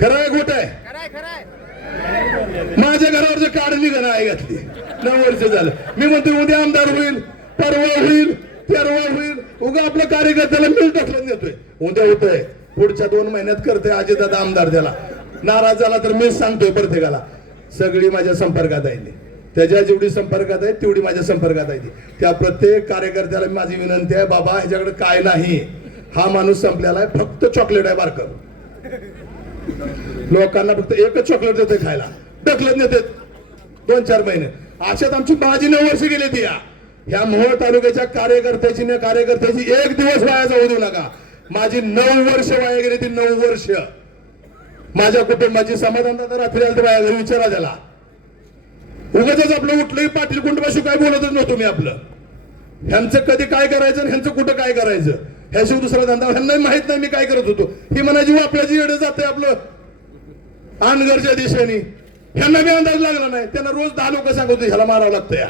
खरं आहे खोट आहे? माझ्या घरावरचं काढणी घरा आहे घातली 9 वर्ष झालं. मी म्हणतो उद्या आमदार होईल, परवा होईल, तेरवा होईल. उगा आपल्या कार्यकर्त्याला मिळ टाकलं नेतोय. उद्या होतंय, पुढच्या 2 महिन्यात करते अजितदादा आमदार. त्याला नाराज झाला तर मीच सांगतोय प्रत्येकाला, सगळी माझ्या संपर्कात आहे. त्याच्या जेवढी संपर्कात आहे तेवढी माझ्या संपर्कात आहे. त्या प्रत्येक कार्यकर्त्याला माझी विनंती आहे, बाबा ह्याच्याकडे काय नाही, हा माणूस संपलेला आहे, फक्त चॉकलेट आहे बारकं. लोकांना फक्त एकच चॉकलेट देते खायला, ढकलत नेते 2-4 महिने. अशात आमची माझी 9 वर्ष गेली ती. ह्या मोहोळ तालुक्याच्या कार्यकर्त्याची न कार्यकर्त्याची एक दिवस वाया जाऊ देऊ नका. माझी 9 वर्ष वाया गेली ती. 9 वर्ष माझ्या कुटुंबाची. समाधान दादा रात्री आलं तर वाया घरी विचारा त्याला. उगाच आपलं उठलंही पाटील कुटुंबाशी काय बोलतच नव्हतो मी. आपलं ह्यांचं कधी काय करायचं आणि ह्यांचं कुठं काय करायचं ह्याशिवाय दुसरा धंदा ह्यांना माहित नाही मी काय करत होतो. ही म्हणायची आपल्याची येडं जाते आपलं अनगरच्या दिशेने. ह्यांना बी अंदाज लागला नाही. त्यांना रोज 10 लोक सांगतो ह्याला मारावं लागतं. या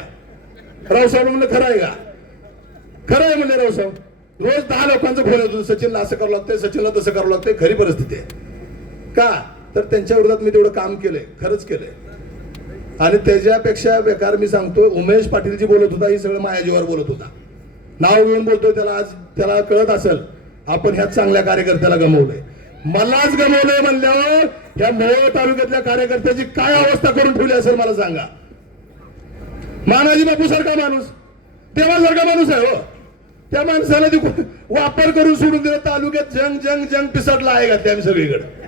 रावसाहेब म्हणलं खरं आहे का? खरं आहे म्हणले रावसाहेब. रोज 10 लोकांचं फोन येतो, सचिनला असं करावं लागतंय, सचिनला तसं करावं लागतंय. खरी परिस्थिती आहे का? तर त्यांच्या विरोधात मी तेवढं काम केलंय, खरंच केलंय. आणि त्याच्यापेक्षा बेकार मी सांगतो, उमेश पाटील जी बोलत होता ही सगळं मायाजीवर बोलत होता. नाव घेऊन बोलतोय त्याला. आज त्याला कळत असेल आपण ह्या चांगल्या कार्यकर्त्याला गमवलंय. मलाच गमवलंय म्हणल्यावर ह्या मोहोळ तालुक्यातल्या कार्यकर्त्याची काय अवस्था करून ठेवली असेल मला सांगा. मानाजी बापू सारखा माणूस, देवासारखा माणूस आहे हो. त्या माणसाला वापर करून सोडून दिला. तालुक्यात जंग जंग जंग पिसटला आहे का त्या सगळीकडे.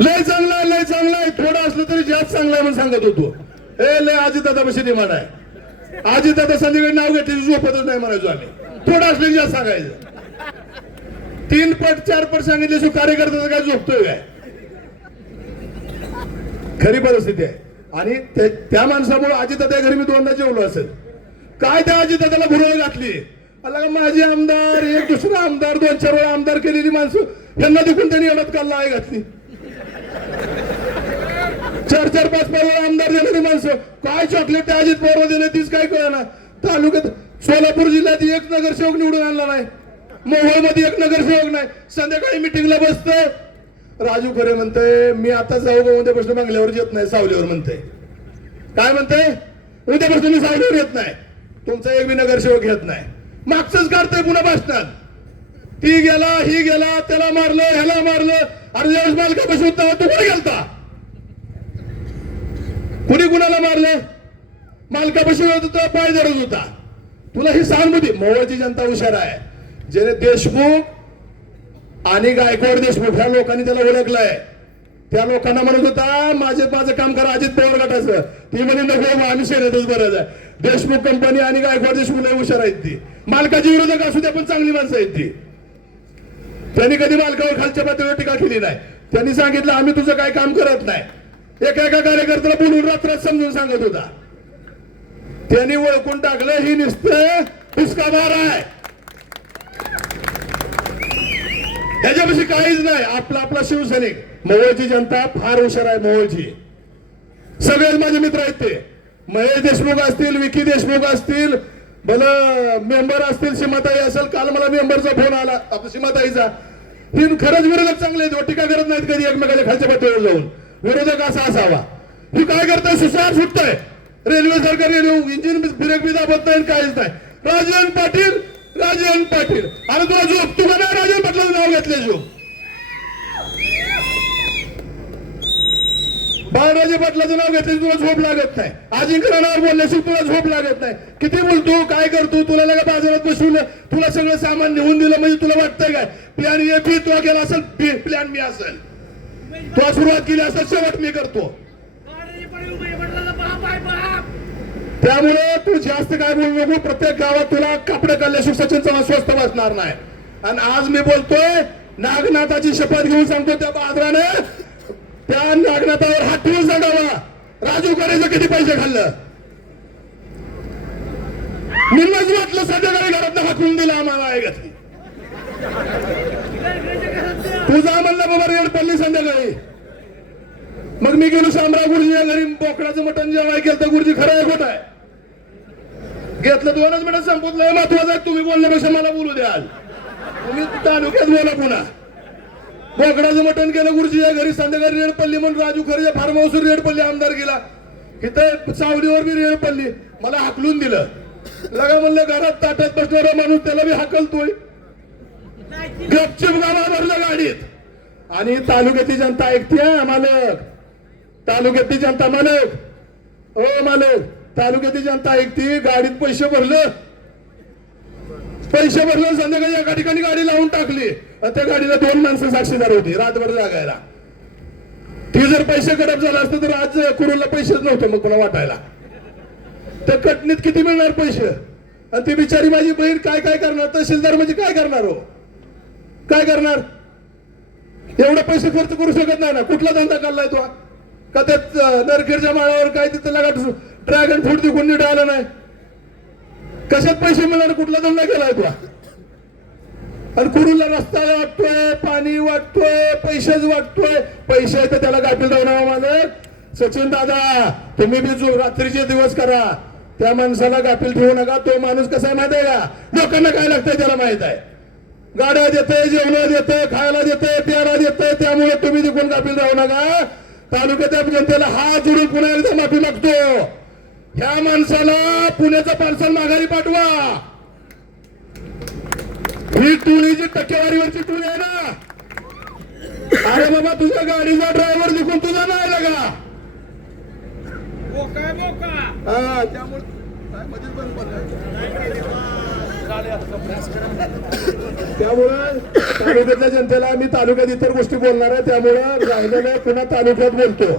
लय चांगला आहे, लय चांगला आहे. थोडं असलं तरी जास्त चांगला आहे म्हणून सांगत होतो. हे लय अजितदादा बशी डिमांड आहे. अजितदादा संध्याकाळी नाव घेतली झोपतच नाही म्हणायचो आम्ही. थोडं असलं जास्त सांगायचं. 3 पट 4 पट सांगितले कार्यकर्त्याचं काय झोपतोय काय? खरी परिस्थिती आहे. आणि त्या माणसामुळे अजितदादा घरी मी 2दा जेवलो असेल. काय त्या अजितदादाला भुरळ घातली. माझे आमदार, एक दुसरा आमदार, 2-4 वेळा आमदार केलेली माणसं ह्यांना देखून त्यांनी एवढ्यात काढला आहे घातली. 4-4, 5-5 वेळा आमदार झालेली माणसं काय चॉकलेट त्या अजित पवार दिले तीच काय कळना. तालुक्यात सोलापूर जिल्ह्यात एक नगरसेवक निवडून आणला नाही. मोहोळ मध्ये एक नगरसेवक नाही. संध्याकाळी मिटिंगला बसतोय. राजू खरे म्हणतोय मी आता जाऊ का उद्यापासून बंगल्यावर येत नाही, सावलीवर म्हणतोय. काय म्हणतोय? उद्यापासून मी सावलीवर येत नाही, तुमचा एक बी नगरसेवक येत नाही. मागचंच काढतोय पुन्हा भाषणात. ती गेला, ही गेला, त्याला मारलं, ह्याला मारलं. अरे ज्यावेळेस मालकापाशी होता तू कुठे गेलता? कुणी कुणाला मारलं? मालकापाशी होता, पाय धरत होता. तुला ही सहानुभूती. मोहोळची जनता हुशार आहे. ज्याने देशमुख आणि गायकवाड देशमुख ह्या लोकांनी त्याला ओळखलंय. त्या लोकांना म्हणत होता माझं काम करा अजित पवार गटाचं. ती म्हणे नको आम्ही शर्यतच बरंच आहे. देशमुख कंपनी आणि गायकवाड देशमुख लय हुशार आहेत. ती मालकाची विरोधक असू द्या पण चांगली माणसं आहेत ती. त्यांनी कधी मालकावर खालच्या पातळीवर टीका केली नाही. त्यांनी सांगितलं आम्ही तुझं काय काम करत नाही. एका कार्यकर्त्याला बोलून रात्रात समजून सांगत होता. त्यांनी ओळखून टाकलं ही नुसतं हुसकाबार आहे, ह्याच्यापाशी काहीच नाही. आपला शिवसैनिक. मोहोळची जनता फार हुशार आहे. मोहोळची सगळेच माझे मित्र आहेत. ते महेश देशमुख असतील, विकी देशमुख असतील, भलं मेंबर असतील, सीमाताई असेल. काल मला मेंबरचा फोन आला आपल्या सीमाताईचा. ही खरंच विरोधक चांगले आहेत. टीका करत नाहीत कधी एकमेकाच्या खालच्या पातळीवर जाऊन. विरोधक असा असावा. ही काय करताय? सुसार सुटतंय. रेल्वे सरकार इंजिन ब्रेक बी दाबत नाही, काहीच नाही. राजन पाटील, राजन पाटील. आणि तुला झोप तू का नाही राजन पाटलाचं नाव घेतले झोप. बाळराजे पाटलाचं नाव घेतले तुला झोप लागत नाही. अजिंक्य नाव बोलल्याशिवाय तुला झोप लागत नाही. किती बोलतो, काय करतो, तुला लगा बाजारात बसवलं, तुला सगळं सामान नेऊन दिलं म्हणजे तुला वाटतंय काय प्लॅन ए बी तुला केला असेल, प्लॅन बी असेल. तुला सुरुवात केली असेल, शेवट मी करतो. त्यामुळे तू जास्त काय बोलू नको. प्रत्येक गावात तुला कापड काढल्याशिवाय सचिन चव्हाण स्वस्त बसणार नाही. आणि आज मी बोलतोय नागनाथाची शपथ घेऊन सांगतो त्या बाजाराने त्या नागनाथावर हात ठेवून सांगावा राजू करायचं किती पैसे खाल्लं. निम्मच वाटलं संध्याकाळी घरात हाकून दिला आम्हाला आहे घातली. तुझा म्हणला बाबा रेड पडली संध्याकाळी. मग मी गेलो शामराव गुरुजीच्या घरी बोकडाचं मटण जेवाय केलं तर गुरुजी खरं आहे खोट आहे घेतलं. 2च मिनिट संपवलं. महत्वाचं आहे तुम्ही बोलण्यापेक्षा मला बोलू द्याल. तुम्ही तालुक्यात बोला पुन्हा. बोकडाचं मटण केलं गुरुजीच्या घरी, संध्याकाळी रेड पडली म्हणून राजू खरे फार्म हाऊस रेड पडली आमदार गेला, इथं चावडीवर बी रेड पडली, मला हाकलून दिलं. लगा म्हणलं घरात ताट्यात बसणारा माणूस त्याला बी हाकलतोय, गपचिप गावा भरलं गाडीत. आणि तालुक्याची जनता ऐकते मालक, तालुक्यातली जनता मालक, हो मालक, तालुक्यातली जनता ऐकते. गाडीत पैसे भरलं संध्याकाळी एका ठिकाणी गाडी लावून टाकली आणि त्या गाडीला 2 माणसं साक्षीदार होती रातभर जागायला. ती जर पैसे गडप झाला असतं तर आज कुरूला पैसेच नव्हते मग पुन्हा वाटायला. त्या कटणीत किती मिळणार पैसे? आणि ती बिचारी माझी बहीण काय काय करणार? तहसीलदार म्हणजे काय करणार हो? काय करणार? एवढे पैसे खर्च करू शकत नाही ना. कुठला धंदा काढलाय तो? का त्यात नरखेडच्या माळावर काय तिथं लगा ड्रॅगन फ्रूट तिकून नीट आलं नाही? कशात पैसे मिळणार? कुठला धंदा केलाय तो? आणि कुरूला रस्ता वाटतोय, पाणी वाटतोय, पैसेच वाटतोय. पैसे तर त्याला गाफील राहणार मालक. सचिन दादा तुम्ही बी जो रात्रीचे दिवस करा, त्या माणसाला गाफील ठेवू नका. तो माणूस कसा आहे माहित आहे का? लोकांना काय लागतंय त्याला माहित आहे. गाड्या देते, जेवण देते, खायला देते, प्यायला देते. त्यामुळे तुम्ही तिकून गाफील राहू नका. तालुक्याच्या जनतेला हात जोडून पुन्हा एकदा माफी मागतो. ह्या माणसाला पुण्याचा पार्सल माघारी पाठवा. ही टोळीची टक्केवारीवरची टोळी आहे ना. अरे बाबा तुझ्या गाडीचा ड्रायव्हर निघून तुझा नाही लगा. हा त्यामुळे तालुक्यातल्या जनतेला मी तालुक्यात इतर गोष्टी बोलणार आहे, त्यामुळे राहिलेलं पुन्हा तालुक्यात बोलतो.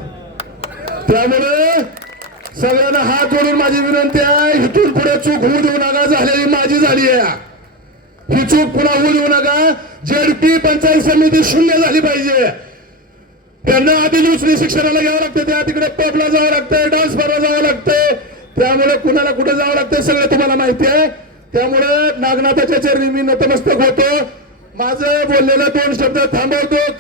त्यामुळे सगळ्यांना हात जोडून माझी विनंती आहे, इथून पुढे चूक होऊ देऊ नका. झालेली माझी झाली आहे, ही चूक पुन्हा होऊ देऊ नका. जेडपी पंचायत समिती शून्य झाली पाहिजे. त्यांना आधी दुसरी शिक्षणाला घ्यावं लागतं, त्या तिकडे पबला जावं लागतंय, डान्स बारला जावं लागतंय. त्यामुळे कुणाला कुठे जावं लागतंय सगळं तुम्हाला माहिती आहे. त्यामुळे नागनाथाच्या चरणी मी नतमस्तक होतो. माझं बोललेलं 2 शब्द थांबवतो.